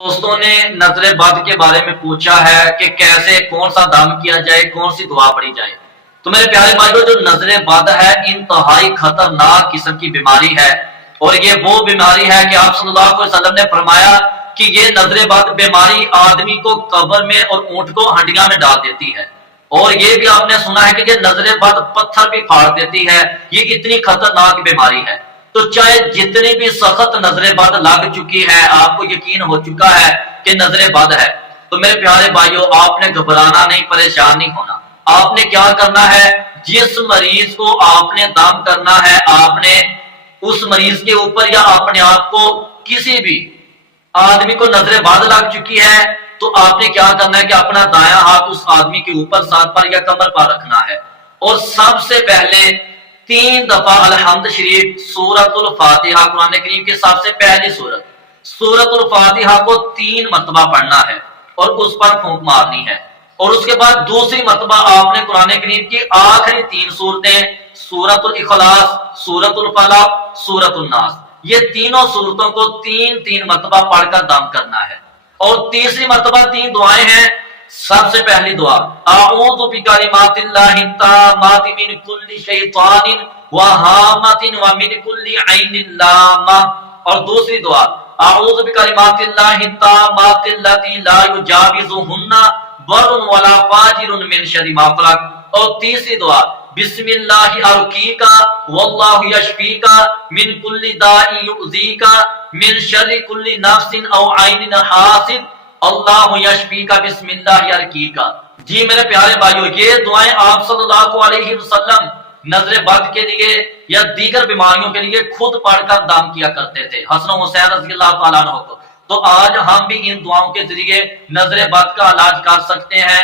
دوستوں نے نظر بد کے بارے میں پوچھا ہے کہ کیسے کون سا دم کیا جائے، کون سی دعا پڑھی جائے۔ تو میرے پیارے بھائیو، جو نظر بد ہے انتہائی خطرناک قسم کی بیماری ہے، اور یہ وہ بیماری ہے کہ آپ صلی اللہ علیہ وسلم نے فرمایا کہ یہ نظر بد بیماری آدمی کو قبر میں اور اونٹ کو ہنڈیاں میں ڈال دیتی ہے، اور یہ بھی آپ نے سنا ہے کہ یہ نظر بد پتھر بھی پھاڑ دیتی ہے۔ یہ اتنی خطرناک بیماری ہے، تو چاہے جتنی بھی سخت نظر بد لگ چکی ہے، آپ کو یقین ہو چکا ہے کہ نظر بد ہے، تو میرے پیارے بھائیوں آپ نے گھبرانا نہیں، پریشان نہیں ہونا۔ آپ نے کیا کرنا ہے، جس مریض کو آپ نے دم کرنا ہے، آپ نے اس مریض کے اوپر یا اپنے آپ کو کسی بھی آدمی کو نظر بد لگ چکی ہے، تو آپ نے کیا کرنا ہے کہ اپنا دایاں ہاتھ اس آدمی کے اوپر ساتھ پر یا کمر پر رکھنا ہے، اور سب سے پہلے 3 دفعہ الحمد شریف سورۃ الفاتحہ، قرآن کریم کی سب سے پہلی سورۃ الفاتحہ کو 3 مرتبہ پڑھنا ہے اور اس پر پھونک مارنی ہے، اور اس کے بعد دوسری مرتبہ آپ نے قرآن کریم کی آخری 3 سورتیں سورۃ الاخلاص، سورۃ الفلق، سورۃ الناس، یہ تینوں سورتوں کو 3 مرتبہ پڑھ کر دم کرنا ہے، اور تیسری مرتبہ 3 دعائیں ہیں۔ سب سے پہلی دعا اعوذ بکلمات اللہ التامات من کل شیطان وہامۃ ومن کل عین لامہ، اور دوسری دعا اعوذ بکلمات اللہ التامات اللاتی لا یجاوزہن بر ولا فاجر من شر ما خلق، اور تیسری دعا بسم اللہ ارقیکا واللہ یشفیکا من کل داء یؤذیکا من شر کل نفس او عین حاسد اللہ یشفیکا بسم اللہ ارقیکا۔ جی میرے پیارے بھائیو، یہ دعائیں آپ صلی اللہ علیہ وسلم نظر بد کے لیے یا دیگر بیماریوں کے لیے خود پڑھ کر دم کیا کرتے تھے، حسن و حسین رضی اللہ تعالیٰ عنہ کو۔ تو آج ہم بھی ان دعاؤں کے ذریعے نظر بد کا علاج کر سکتے ہیں۔